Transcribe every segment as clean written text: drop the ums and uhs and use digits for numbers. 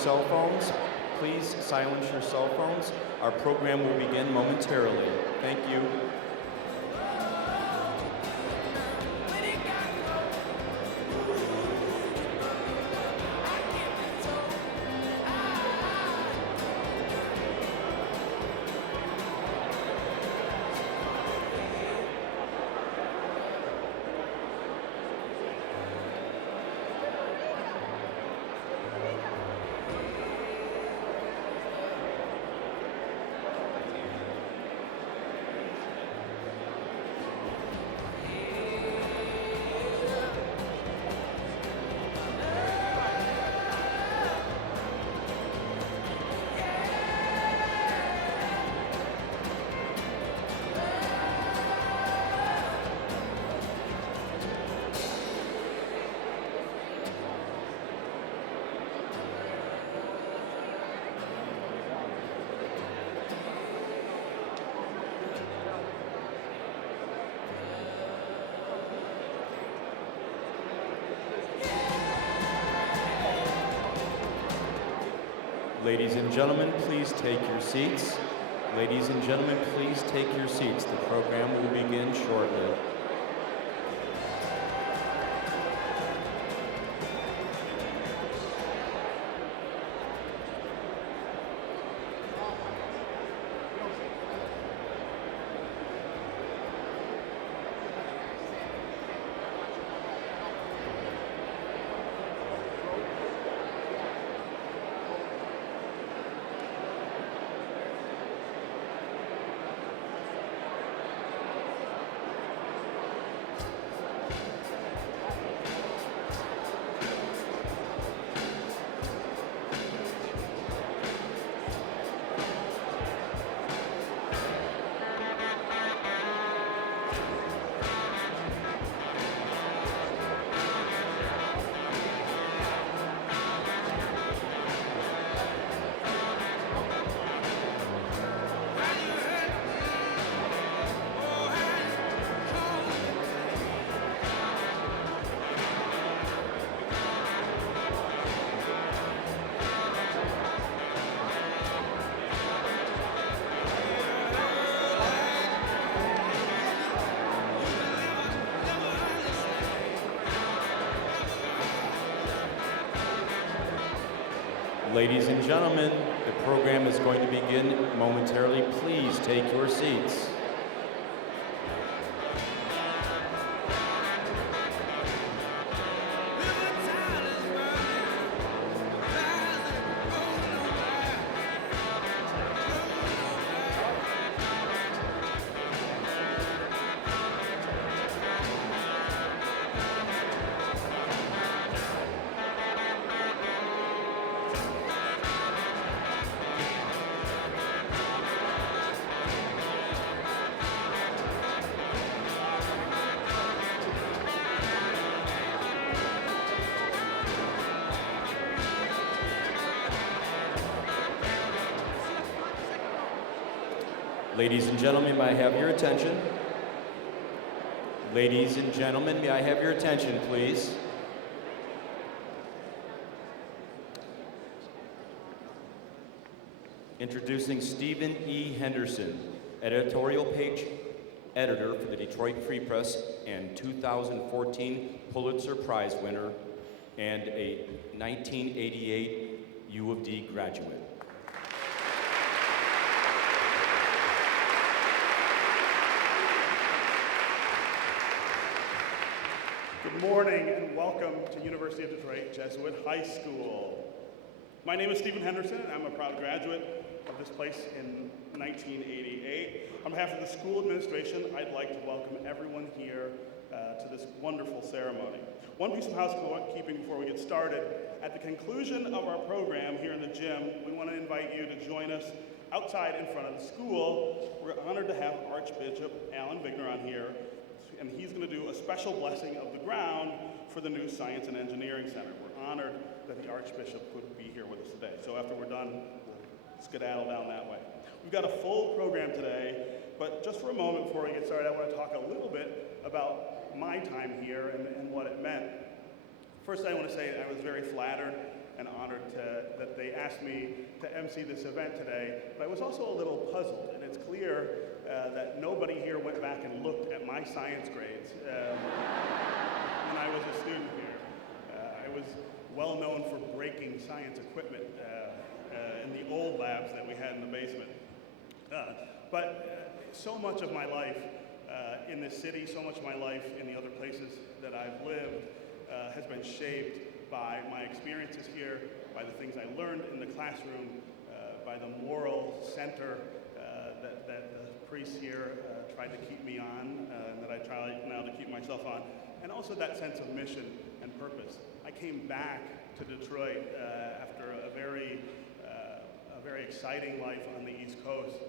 cell phones. Please silence your cell phones. Our program will begin momentarily. Thank you. Ladies and gentlemen, please take your seats. Ladies and gentlemen, please take your seats. The program will begin shortly. Ladies and gentlemen, the program is going to begin momentarily. Please take your seats. Ladies and gentlemen, may I have your attention? Ladies and gentlemen, may I have your attention, please? Introducing Stephen E. Henderson, editorial page editor for the Detroit Free Press and 2014 Pulitzer Prize winner and a 1988 U of D graduate. Good morning and welcome to University of Detroit Jesuit High School. My name is Stephen Henderson and I'm a proud graduate of this place in 1988. On behalf of the school administration, I'd like to welcome everyone here to this wonderful ceremony. One piece of housekeeping before we get started. At the conclusion of our program here in the gym, we want to invite you to join us outside in front of the school. We're honored to have Archbishop Alan Vigneron here, and he's going to do a special blessing of the ground for the new Science and Engineering Center. We're honored that the Archbishop could be here with us today. So after we're done, we'll skedaddle down that way. We've got a full program today, but just for a moment before we get started, I want to talk a little bit about my time here and what it meant. First, I want to say I was very flattered and honored that they asked me to MC this event today. But I was also a little puzzled, and it's clear that nobody here went back and looked at my science grades when I was a student here. I was well known for breaking science equipment in the old labs that we had in the basement. But so much of my life in this city, so much of my life in the other places that I've lived has been shaped by my experiences here, by the things I learned in the classroom, by the moral center that the priests here tried to keep me on, and that I try now to keep myself on, and also that sense of mission and purpose. I came back to Detroit after a very exciting life on the East Coast,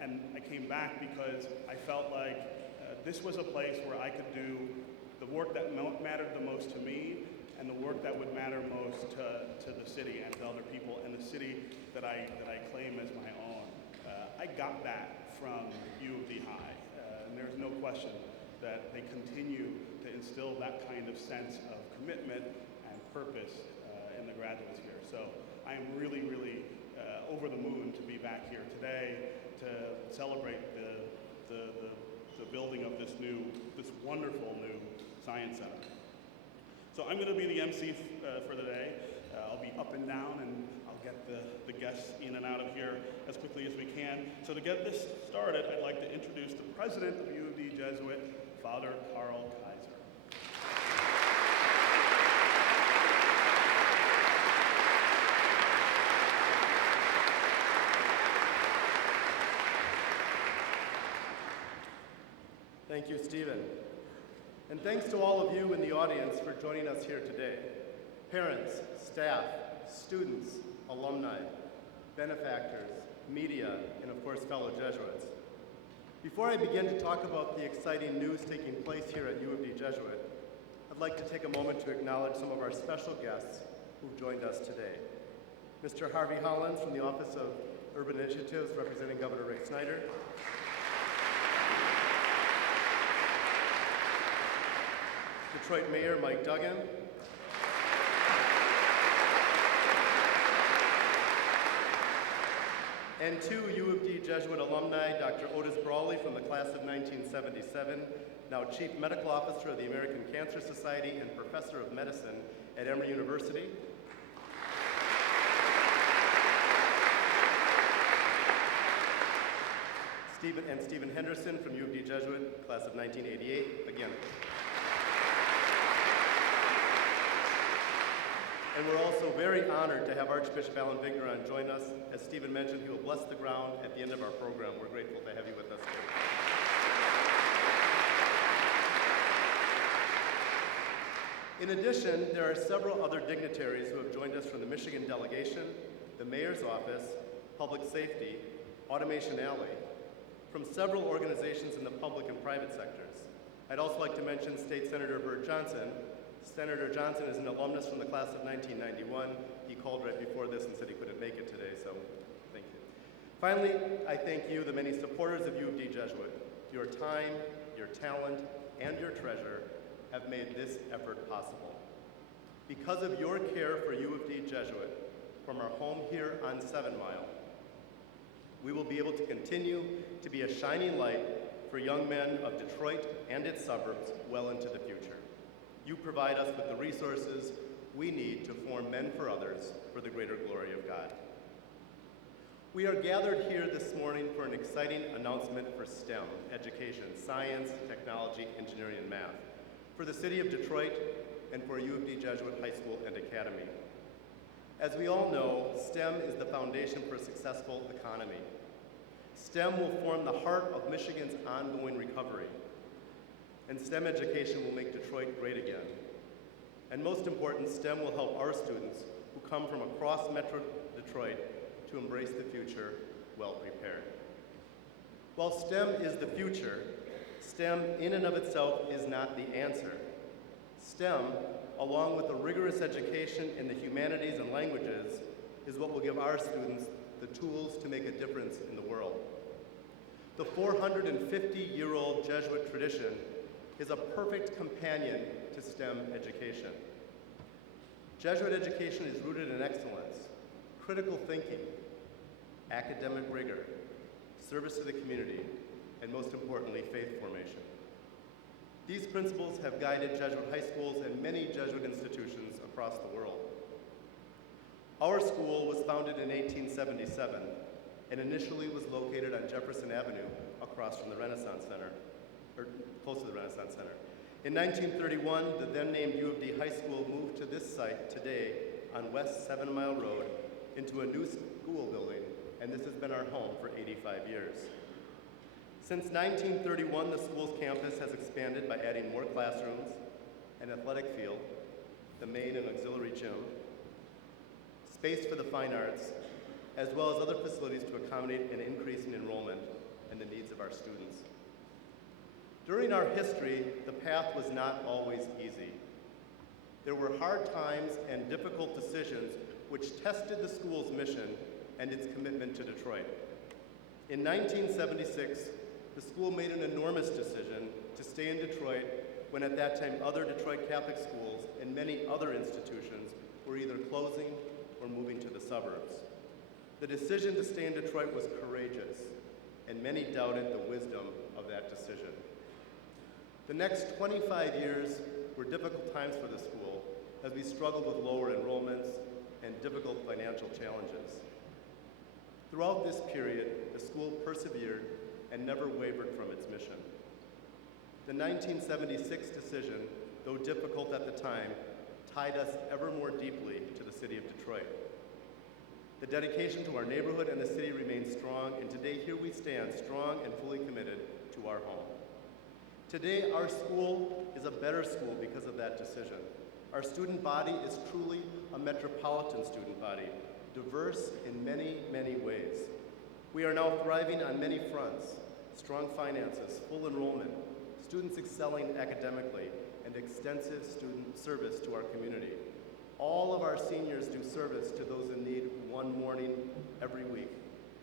and I came back because I felt like this was a place where I could do the work that mattered the most to me, and the work that would matter most to the city and to other people, and the city that I claim as my own. I got that from U of D High, and there's no question that they continue to instill that kind of sense of commitment and purpose in the graduates here. So I am really, really over the moon to be back here today to celebrate the building of this wonderful new Science Center. So I'm going to be the MC for the day. I'll be up and down, and I'll get the guests in and out of here as quickly as we can. So to get this started, I'd like to introduce the president of U of D Jesuit, Father Carl Kaiser. Thank you, Stephen. And thanks to all of you in the audience for joining us here today. Parents, staff, students, alumni, benefactors, media, and of course, fellow Jesuits. Before I begin to talk about the exciting news taking place here at U of D Jesuit, I'd like to take a moment to acknowledge some of our special guests who've joined us today. Mr. Harvey Hollins from the Office of Urban Initiatives, representing Governor Rick Snyder. Detroit Mayor Mike Duggan. And two U of D Jesuit alumni, Dr. Otis Brawley from the class of 1977, now Chief Medical Officer of the American Cancer Society and Professor of Medicine at Emory University. Stephen Henderson from U of D Jesuit, class of 1988, again. And we're also very honored to have Archbishop Alan Vigneron join us. As Stephen mentioned, he will bless the ground at the end of our program. We're grateful to have you with us today. In addition, there are several other dignitaries who have joined us from the Michigan delegation, the Mayor's Office, Public Safety, Automation Alley, from several organizations in the public and private sectors. I'd also like to mention State Senator Bert Johnson. Senator Johnson is an alumnus from the class of 1991. He called right before this and said he couldn't make it today, so thank you. Finally, I thank you, the many supporters of U of D Jesuit. Your time, your talent, and your treasure have made this effort possible. Because of your care for U of D Jesuit, from our home here on 7 Mile, we will be able to continue to be a shining light for young men of Detroit and its suburbs well into the future. You provide us with the resources we need to form men for others for the greater glory of God. We are gathered here this morning for an exciting announcement for STEM, education, science, technology, engineering, and math, for the city of Detroit and for U of D Jesuit High School and Academy. As we all know, STEM is the foundation for a successful economy. STEM will form the heart of Michigan's ongoing recovery. And STEM education will make Detroit great again. And most important, STEM will help our students who come from across Metro Detroit to embrace the future well prepared. While STEM is the future, STEM in and of itself is not the answer. STEM, along with a rigorous education in the humanities and languages, is what will give our students the tools to make a difference in the world. The 450-year-old Jesuit tradition is a perfect companion to STEM education. Jesuit education is rooted in excellence, critical thinking, academic rigor, service to the community, and most importantly, faith formation. These principles have guided Jesuit high schools and many Jesuit institutions across the world. Our school was founded in 1877 and initially was located on Jefferson Avenue across from the Renaissance Center, or close to the Renaissance Center. In 1931, the then named U of D High School moved to this site today on West 7 Mile Road into a new school building, and this has been our home for 85 years. Since 1931, the school's campus has expanded by adding more classrooms, an athletic field, the main and auxiliary gym, space for the fine arts, as well as other facilities to accommodate an increase in enrollment and the needs of our students. During our history, the path was not always easy. There were hard times and difficult decisions which tested the school's mission and its commitment to Detroit. In 1976, the school made an enormous decision to stay in Detroit when at that time other Detroit Catholic schools and many other institutions were either closing or moving to the suburbs. The decision to stay in Detroit was courageous, and many doubted the wisdom of that decision. The next 25 years were difficult times for the school as we struggled with lower enrollments and difficult financial challenges. Throughout this period, the school persevered and never wavered from its mission. The 1976 decision, though difficult at the time, tied us ever more deeply to the city of Detroit. The dedication to our neighborhood and the city remains strong, and today here we stand, strong and fully committed to our home. Today, our school is a better school because of that decision. Our student body is truly a metropolitan student body, diverse in many, many ways. We are now thriving on many fronts: strong finances, full enrollment, students excelling academically, and extensive student service to our community. All of our seniors do service to those in need one morning every week.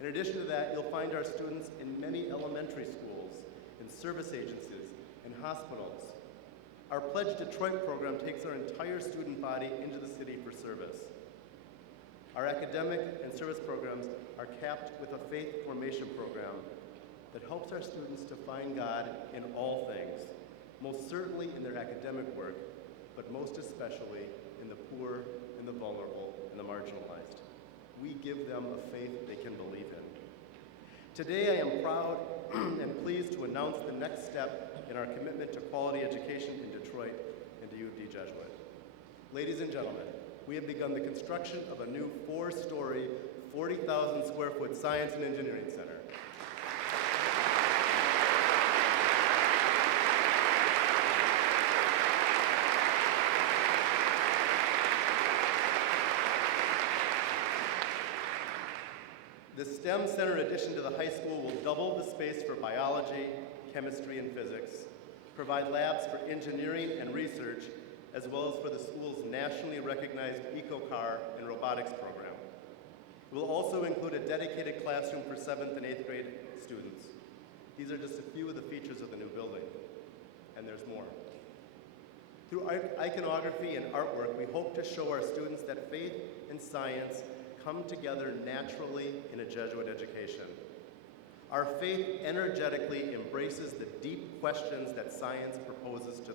In addition to that, you'll find our students in many elementary schools, in service agencies, and hospitals. Our Pledge Detroit program takes our entire student body into the city for service. Our academic and service programs are capped with a faith formation program that helps our students to find God in all things, most certainly in their academic work, but most especially in the poor and the vulnerable and the marginalized. We give them a faith they can believe in. Today, I am proud and pleased to announce the next step in our commitment to quality education in Detroit and to U of D Jesuit. Ladies and gentlemen, we have begun the construction of a new 4-story, 40,000 square foot science and engineering center. The STEM Center addition to the high school will double the space for biology, chemistry, and physics, provide labs for engineering and research, as well as for the school's nationally recognized EcoCar and robotics program. It will also include a dedicated classroom for 7th and 8th grade students. These are just a few of the features of the new building, and there's more. Through iconography and artwork, we hope to show our students that faith and science come together naturally in a Jesuit education. Our faith energetically embraces the deep questions that science proposes to